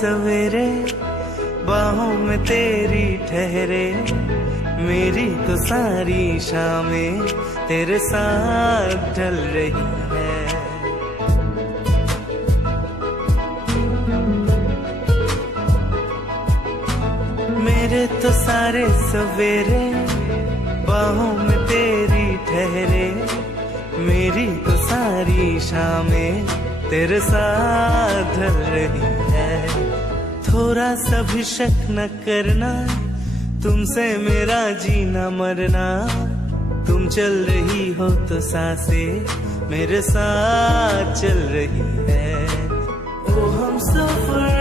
सवेरे बाहों में तेरी ठहरे, मेरी तो सारी शामें तेरे साथ ढल रही है। मेरे तो सारे सवेरे बाहों में तेरी ठहरे, मेरी तो सारी शामें तेरे साथ ढल रही है। थोड़ा सा भी शक न करना, तुमसे मेरा जीना मरना, तुम चल रही हो तो सांसें मेरे साथ चल रही है। ओ हम सफर